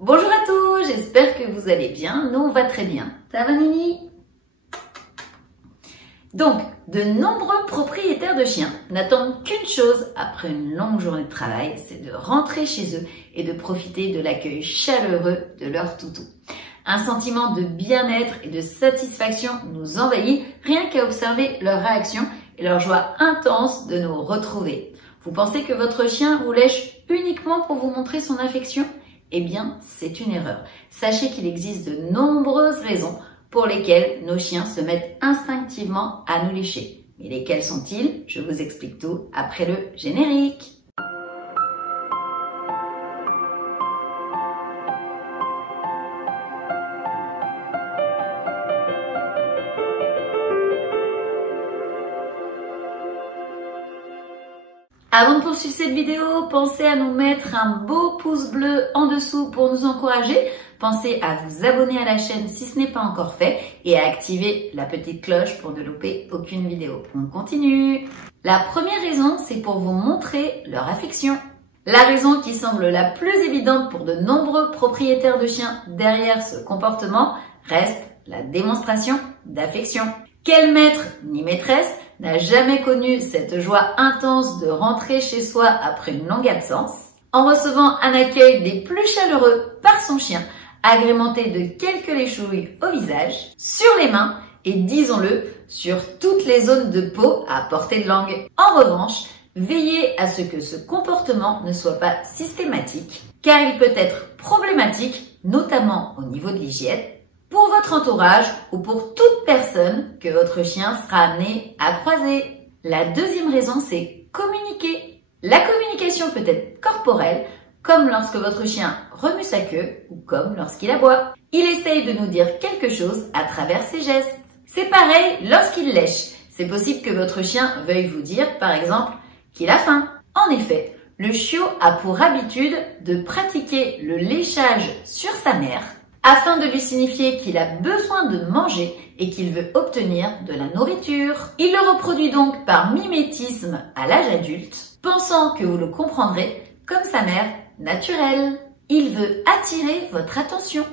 Bonjour à tous, j'espère que vous allez bien. Nous, on va très bien. Ça va, Nini? Donc, de nombreux propriétaires de chiens n'attendent qu'une chose après une longue journée de travail, c'est de rentrer chez eux et de profiter de l'accueil chaleureux de leur toutou. Un sentiment de bien-être et de satisfaction nous envahit rien qu'à observer leur réaction et leur joie intense de nous retrouver. Vous pensez que votre chien vous lèche uniquement pour vous montrer son affection? Eh bien, c'est une erreur. Sachez qu'il existe de nombreuses raisons pour lesquelles nos chiens se mettent instinctivement à nous lécher. Mais lesquelles sont-ils? Je vous explique tout après le générique. Avant de poursuivre cette vidéo, pensez à nous mettre un beau pouce bleu en dessous pour nous encourager. Pensez à vous abonner à la chaîne si ce n'est pas encore fait et à activer la petite cloche pour ne louper aucune vidéo. On continue. La première raison, c'est pour vous montrer leur affection. La raison qui semble la plus évidente pour de nombreux propriétaires de chiens derrière ce comportement reste la démonstration d'affection. Quel maître ni maîtresse n'a jamais connu cette joie intense de rentrer chez soi après une longue absence, en recevant un accueil des plus chaleureux par son chien, agrémenté de quelques léchouilles au visage, sur les mains et, disons-le, sur toutes les zones de peau à portée de langue. En revanche, veillez à ce que ce comportement ne soit pas systématique, car il peut être problématique, notamment au niveau de l'hygiène, pour votre entourage ou pour toute personne que votre chien sera amené à croiser. La deuxième raison, c'est communiquer. La communication peut être corporelle, comme lorsque votre chien remue sa queue ou comme lorsqu'il aboie. Il essaye de nous dire quelque chose à travers ses gestes. C'est pareil lorsqu'il lèche. C'est possible que votre chien veuille vous dire, par exemple, qu'il a faim. En effet, le chiot a pour habitude de pratiquer le léchage sur sa mère, afin de lui signifier qu'il a besoin de manger et qu'il veut obtenir de la nourriture. Il le reproduit donc par mimétisme à l'âge adulte, pensant que vous le comprendrez comme sa mère naturelle. Il veut attirer votre attention.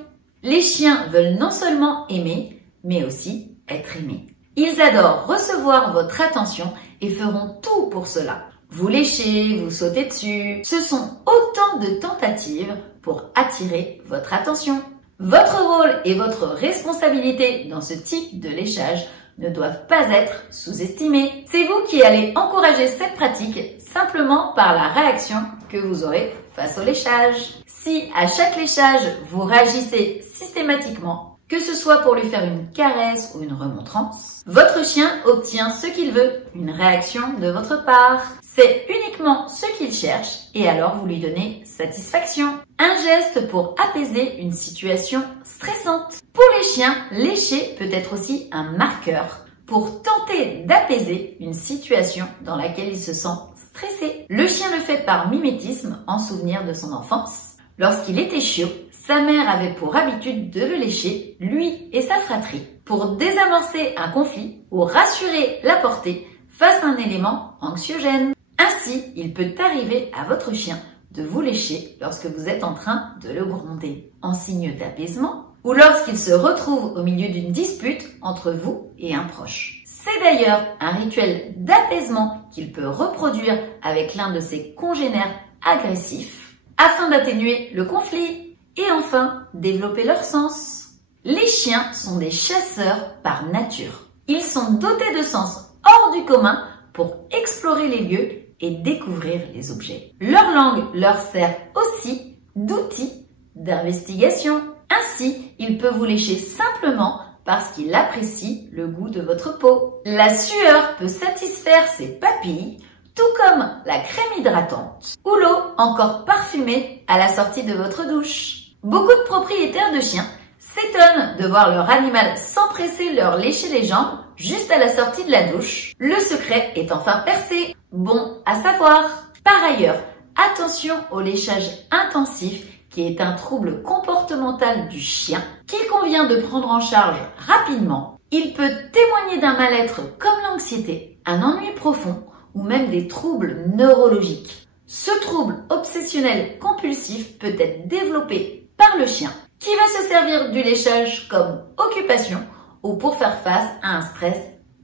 Les chiens veulent non seulement aimer, mais aussi être aimés. Ils adorent recevoir votre attention et feront tout pour cela. Vous lécher, vous sauter dessus, ce sont autant de tentatives pour attirer votre attention. Votre rôle et votre responsabilité dans ce type de léchage ne doivent pas être sous-estimés. C'est vous qui allez encourager cette pratique simplement par la réaction que vous aurez face au léchage. Si à chaque léchage, vous réagissez systématiquement, que ce soit pour lui faire une caresse ou une remontrance, votre chien obtient ce qu'il veut, une réaction de votre part. C'est uniquement ce qu'il cherche et alors vous lui donnez satisfaction. Un geste pour apaiser une situation stressante. Pour les chiens, lécher peut être aussi un marqueur pour tenter d'apaiser une situation dans laquelle il se sent stressé. Le chien le fait par mimétisme en souvenir de son enfance. Lorsqu'il était chiot, sa mère avait pour habitude de le lécher, lui et sa fratrie, pour désamorcer un conflit ou rassurer la portée face à un élément anxiogène. Ainsi, il peut arriver à votre chien de vous lécher lorsque vous êtes en train de le gronder, en signe d'apaisement, ou lorsqu'il se retrouve au milieu d'une dispute entre vous et un proche. C'est d'ailleurs un rituel d'apaisement qu'il peut reproduire avec l'un de ses congénères agressifs, afin d'atténuer le conflit et enfin développer leur sens. Les chiens sont des chasseurs par nature. Ils sont dotés de sens hors du commun pour explorer les lieux et découvrir les objets. Leur langue leur sert aussi d'outil d'investigation. Ainsi, il peut vous lécher simplement parce qu'il apprécie le goût de votre peau. La sueur peut satisfaire ses papilles, tout comme la crème hydratante ou l'eau encore parfumée à la sortie de votre douche. Beaucoup de propriétaires de chiens s'étonnent de voir leur animal s'empresser leur lécher les jambes juste à la sortie de la douche. Le secret est enfin percé. Bon à savoir. Par ailleurs, attention au léchage intensif qui est un trouble comportemental du chien qu'il convient de prendre en charge rapidement. Il peut témoigner d'un mal-être comme l'anxiété, un ennui profond ou même des troubles neurologiques. Ce trouble obsessionnel compulsif peut être développé par le chien, qui va se servir du léchage comme occupation ou pour faire face à un stress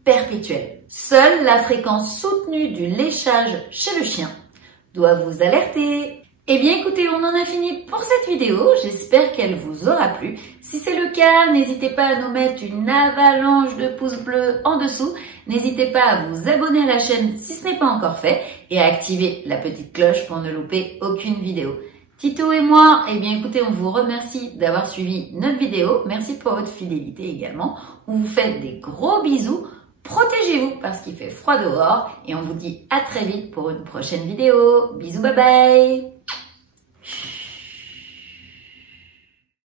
perpétuel. Seule la fréquence soutenue du léchage chez le chien doit vous alerter. Eh bien écoutez, on en a fini pour cette vidéo, j'espère qu'elle vous aura plu. Si c'est le cas, n'hésitez pas à nous mettre une avalanche de pouces bleus en dessous. N'hésitez pas à vous abonner à la chaîne si ce n'est pas encore fait et à activer la petite cloche pour ne louper aucune vidéo. Tito et moi, eh bien écoutez, on vous remercie d'avoir suivi notre vidéo. Merci pour votre fidélité également. On vous fait des gros bisous. Protégez-vous parce qu'il fait froid dehors et on vous dit à très vite pour une prochaine vidéo. Bisous, bye bye!